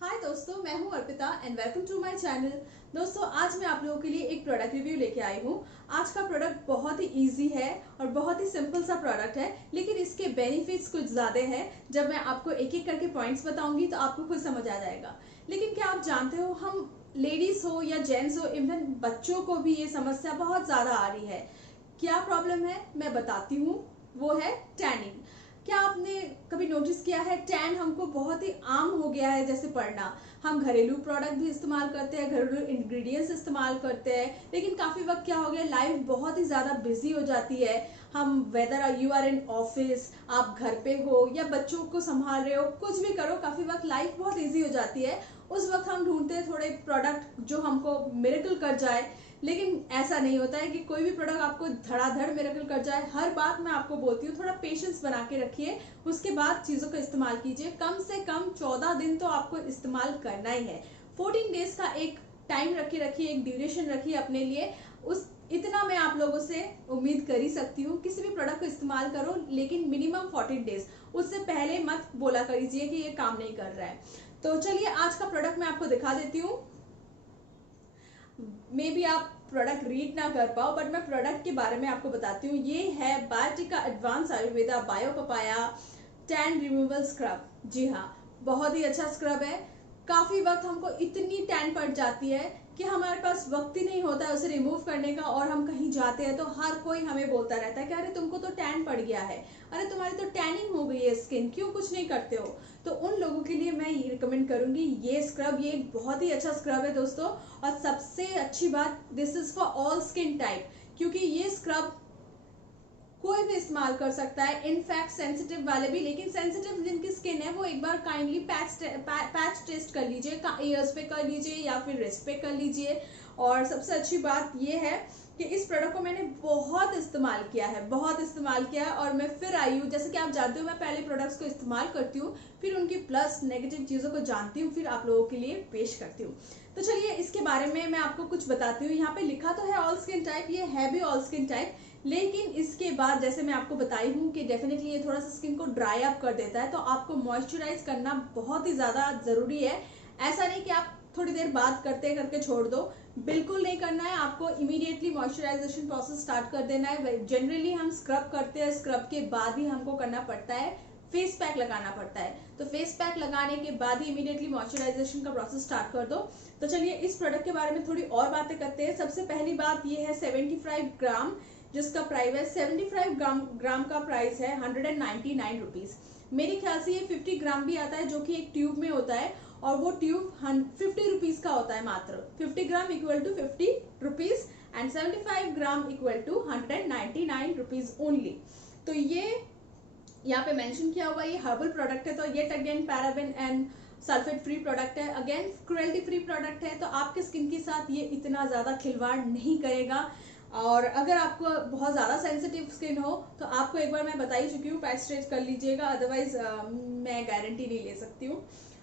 हाय दोस्तों, मैं हूं Arpita and welcome to my channel. दोस्तों, आज मैं आप लोगों के लिए एक प्रोडक्ट रिव्यू लेके आई हूं। आज का प्रोडक्ट बहुत ही इजी है और बहुत ही सिंपल सा प्रोडक्ट है, लेकिन इसके बेनिफिट्स कुछ ज़्यादा है। जब मैं आपको एक एक करके पॉइंट्स बताऊंगी तो आपको खुद समझ आ जाएगा। लेकिन क्या आप जानते हो, हम लेडीज़ हो या जेंट्स हो, इवन बच्चों को भी ये समस्या बहुत ज़्यादा आ रही है। क्या प्रॉब्लम है मैं बताती हूँ। वो है टैनिंग। क्या आपने कभी नोटिस किया है, टैन हमको बहुत ही आम हो गया है जैसे पढ़ना। हम घरेलू प्रोडक्ट भी इस्तेमाल करते हैं, घरेलू इंग्रेडिएंट्स इस्तेमाल करते हैं, लेकिन काफ़ी वक्त क्या हो गया, लाइफ बहुत ही ज़्यादा बिजी हो जाती है। हम whether you are in office, आप घर पे हो या बच्चों को संभाल रहे हो, कुछ भी करो, काफ़ी वक्त लाइफ बहुत ईजी हो जाती है। उस वक्त हम ढूंढते हैं थोड़े प्रोडक्ट जो हमको मिरेकल कर जाए, लेकिन ऐसा नहीं होता है कि कोई भी प्रोडक्ट आपको धड़ाधड़ मिरेकल कर जाए। हर बात मैं आपको बोलती हूँ, थोड़ा पेशेंस बना के रखिए, उसके बाद चीज़ों का इस्तेमाल कीजिए। कम से कम 14 दिन तो आपको इस्तेमाल करना ही है। 14 डेज का एक टाइम रखिए, एक ड्यूरेशन रखिए अपने लिए। उस इतना मैं आप लोगों से उम्मीद कर ही सकती हूँ। किसी भी प्रोडक्ट को इस्तेमाल करो, लेकिन मिनिमम 14 डेज, उससे पहले मत बोला करिए कि ये काम नहीं कर रहा है। तो चलिए, आज का प्रोडक्ट मैं आपको दिखा देती हूँ। मे बी आप प्रोडक्ट रीड ना कर पाओ, बट मैं प्रोडक्ट के बारे में आपको बताती हूँ। ये है Biotique advance Ayurveda bio papaya tan removal scrub. जी हाँ, बहुत ही अच्छा स्क्रब है। काफी वक्त हमको इतनी टैन पड़ जाती है कि हमारे पास वक्त ही नहीं होता है उसे रिमूव करने का, और हम कहीं जाते हैं तो हर कोई हमें बोलता रहता है कि अरे तुमको तो टैन पड़ गया है, अरे तुम्हारी तो टैनिंग हो गई है स्किन, क्यों कुछ नहीं करते हो। तो उन लोगों के लिए मैं ये रिकमेंड करूंगी ये स्क्रब। ये एक बहुत ही अच्छा स्क्रब है दोस्तों। और सबसे अच्छी बात, this is for all skin type, क्योंकि ये स्क्रब कोई भी इस्तेमाल कर सकता है, इनफैक्ट सेंसिटिव वाले भी। लेकिन सेंसिटिव जिनकी स्किन है वो एक बार काइंडली पैच टेस्ट कर लीजिए, ईयर्स पे कर लीजिए या फिर रिस्ट पे कर लीजिए। और सबसे अच्छी बात ये है कि इस प्रोडक्ट को मैंने बहुत इस्तेमाल किया है, बहुत इस्तेमाल किया है, और मैं फिर आई हूँ। जैसे कि आप जानते हो, मैं पहले प्रोडक्ट्स को इस्तेमाल करती हूँ, फिर उनकी प्लस नेगेटिव चीज़ों को जानती हूँ, फिर आप लोगों के लिए पेश करती हूँ। तो चलिए, इसके बारे में मैं आपको कुछ बताती हूँ। यहाँ पे लिखा तो है ऑल स्किन टाइप, ये है भी ऑल स्किन टाइप, लेकिन इसके बाद जैसे मैं आपको बताई हूँ कि डेफिनेटली ये थोड़ा सा स्किन को ड्राई अप कर देता है, तो आपको मॉइस्चराइज करना बहुत ही ज़्यादा ज़रूरी है। ऐसा नहीं कि आप थोड़ी देर बाद करते करके छोड़ दो, बिल्कुल नहीं करना है। आपको इमीडिएटली मॉइस्चराइजेशन प्रोसेस स्टार्ट कर देना है। जनरली हम स्क्रब करते हैं, स्क्रब के बाद ही हमको करना पड़ता है फेस पैक लगाना पड़ता है। तो फेस पैक लगाने के बाद ही इमीडिएटली मॉइस्चराइजेशन का प्रोसेस स्टार्ट कर दो। तो चलिए, इस प्रोडक्ट के बारे में थोड़ी और बातें करते हैं। सबसे पहली बात ये है 75 ग्राम, जिसका प्राइस है 75 ग्राम का प्राइस है 199 रुपीज। मेरे ख्याल से ये 50 ग्राम भी आता है, जो कि एक ट्यूब में होता है, और वो ट्यूब 50 रुपीज का होता है मात्र। 50 gram equal to 50 rupees and 75 gram equal to 199 rupees only. तो ये यहाँ पे मेंशन किया हुआ, ये हर्बल प्रोडक्ट है, तो ये again paraben and sulphate free product है, अगेन क्रुएल्टी फ्री प्रोडक्ट है। तो आपके स्किन के साथ ये इतना ज़्यादा खिलवाड़ नहीं करेगा। और अगर आपको बहुत ज़्यादा सेंसिटिव स्किन हो तो आपको एक बार मैं बता ही चुकी हूँ, पैच टेस्ट कर लीजिएगा, अदरवाइज मैं गारंटी नहीं ले सकती हूँ।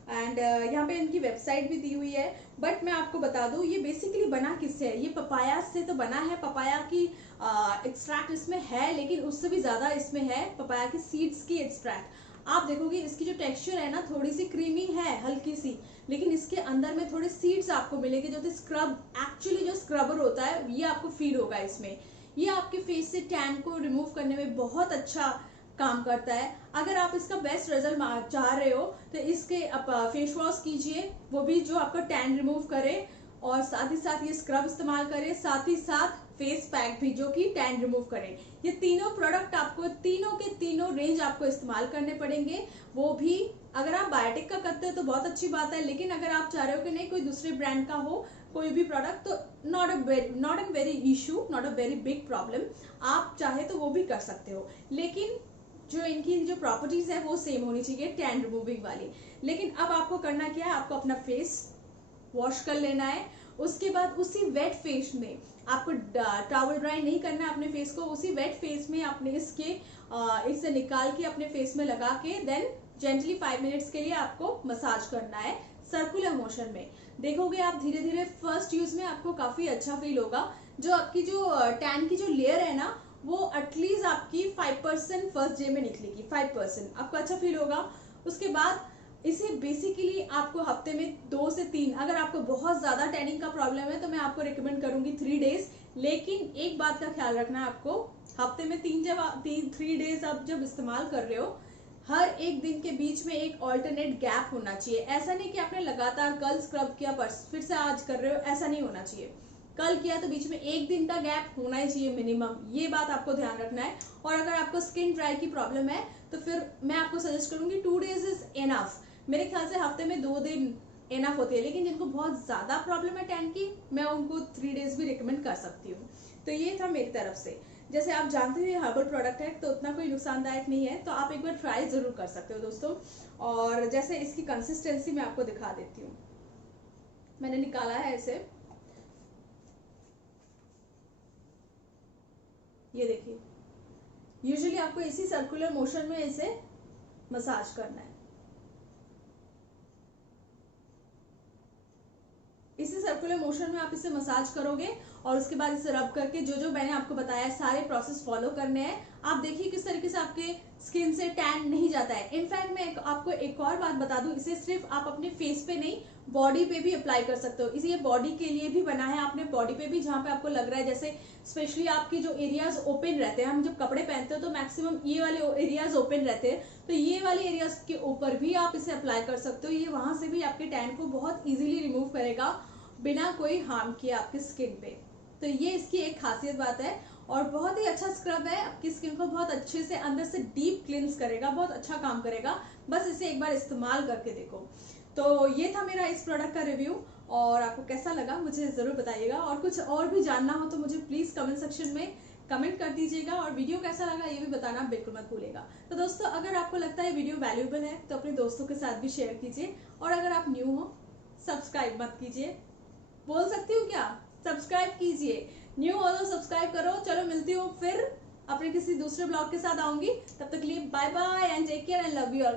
एंड यहाँ पे इनकी वेबसाइट भी दी हुई है। बट मैं आपको बता दूँ, ये बेसिकली बना किससे है, ये पपाया से तो बना है। पपाया की एक्सट्रैक्ट इसमें है, लेकिन उससे भी ज़्यादा इसमें है पपाया की सीड्स की एक्सट्रैक्ट। आप देखोगे इसकी जो टेक्सचर है ना, थोड़ी सी क्रीमी है, हल्की सी, लेकिन इसके अंदर में थोड़े सीड्स आपको मिलेंगे, जो स्क्रब एक्चुअली जो स्क्रबर होता है ये आपको फील होगा इसमें। ये आपके फेस से टैन को रिमूव करने में बहुत अच्छा काम करता है। अगर आप इसका बेस्ट रिजल्ट चाह रहे हो तो इसके आप फेस वॉश कीजिए, वो भी जो आपका टैन रिमूव करे, और साथ ही साथ ये स्क्रब इस्तेमाल करें, साथ ही साथ फेस पैक भी जो कि टैन रिमूव करें। ये तीनों प्रोडक्ट आपको, तीनों के तीनों रेंज आपको इस्तेमाल करने पड़ेंगे। वो भी अगर आप बायोटिक का करते हो तो बहुत अच्छी बात है, लेकिन अगर आप चाह रहे हो कि नहीं कोई दूसरे ब्रांड का हो कोई भी प्रोडक्ट, तो not a very issue, not a very big problem. आप चाहे तो वो भी कर सकते हो, लेकिन जो इनकी जो प्रॉपर्टीज है वो सेम होनी चाहिए, टैन रिमूविंग वाली। लेकिन अब आपको करना क्या है, आपको अपना फेस वॉश कर लेना है। उसके बाद उसी वेट फेस में आपको टॉवल ड्राई नहीं करना है अपने फेस को, उसी वेट फेस में अपने इसे निकाल के अपने फेस में लगा के देन जेंटली 5 मिनट्स के लिए आपको मसाज करना है सर्कुलर मोशन में। देखोगे आप धीरे धीरे फर्स्ट यूज में आपको काफी अच्छा फील होगा। जो आपकी जो टैन की जो लेयर है ना, वो एटलीस्ट आपकी 5% फर्स्ट डे में निकलेगी, 5% आपको अच्छा फील होगा। उसके बाद इसे बेसिकली आपको हफ्ते में 2 से 3, अगर आपको बहुत ज़्यादा टैनिंग का प्रॉब्लम है तो मैं आपको रिकमेंड करूंगी 3 डेज। लेकिन एक बात का ख्याल रखना है आपको, हफ्ते में 3 डेज आप जब इस्तेमाल कर रहे हो, हर एक दिन के बीच में एक ऑल्टरनेट गैप होना चाहिए। ऐसा नहीं कि आपने लगातार कल स्क्रब किया फिर से आज कर रहे हो, ऐसा नहीं होना चाहिए। कल किया तो बीच में एक दिन का गैप होना ही चाहिए मिनिमम, ये बात आपको ध्यान रखना है। और अगर आपको स्किन ड्राई की प्रॉब्लम है तो फिर मैं आपको सजेस्ट करूंगी 2 डेज इज एनफ। मेरे ख्याल से हफ्ते में 2 दिन एनफ होती है, लेकिन जिनको बहुत ज्यादा प्रॉब्लम है टैन की, मैं उनको 3 डेज भी रिकमेंड कर सकती हूँ। तो ये था मेरी तरफ से। जैसे आप जानते हो हर्बल प्रोडक्ट है तो उतना कोई नुकसानदायक नहीं है, तो आप एक बार ट्राई जरूर कर सकते हो दोस्तों। और जैसे इसकी कंसिस्टेंसी मैं आपको दिखा देती हूँ, मैंने निकाला है इसे, ये देखिए। यूजुअली आपको इसी सर्कुलर मोशन में इसे मसाज करना है, इसी सर्कुलर मोशन में आप इसे मसाज करोगे और उसके बाद इसे रब करके जो जो मैंने आपको बताया सारे प्रोसेस फॉलो करने हैं। आप देखिए किस तरीके से आपके स्किन से टैन नहीं जाता है। इनफैक्ट मैं आपको एक और बात बता दूं, इसे सिर्फ आप अपने फेस पे नहीं बॉडी पे भी अप्लाई कर सकते हो। इसे ये बॉडी के लिए भी बना है, आपने बॉडी पे भी जहाँ पे आपको लग रहा है, जैसे स्पेशली आपके जो एरियाज ओपन रहते हैं, हम जब कपड़े पहनते हो तो मैक्सिमम ये वाले एरियाज ओपन रहते हैं, तो ये वाले एरियाज के ऊपर भी आप इसे अप्लाई कर सकते हो। ये वहां से भी आपके टैन को बहुत इजीली रिमूव करेगा बिना कोई हार्म किए आपकी स्किन पे। तो ये इसकी एक खासियत बात है और बहुत ही अच्छा स्क्रब है, आपकी स्किन को बहुत अच्छे से अंदर से डीप क्लींस करेगा, बहुत अच्छा काम करेगा। बस इसे एक बार इस्तेमाल करके देखो। तो ये था मेरा इस प्रोडक्ट का रिव्यू, और आपको कैसा लगा मुझे जरूर बताइएगा। और कुछ और भी जानना हो तो मुझे प्लीज कमेंट सेक्शन में कमेंट कर दीजिएगा, और वीडियो कैसा लगा ये भी बताना बिल्कुल मत भूलिएगा। तो दोस्तों, अगर आपको लगता है वीडियो वैल्यूएबल है तो अपने दोस्तों के साथ भी शेयर कीजिए, और अगर आप न्यू हो सब्सक्राइब मत कीजिए, बोल सकती हूँ क्या, सब्सक्राइब कीजिए। न्यू हो तो सब्सक्राइब करो। चलो मिलती हूँ फिर अपने किसी दूसरे ब्लॉग के साथ आऊंगी, तब तक के लिए bye bye and take care and love you all.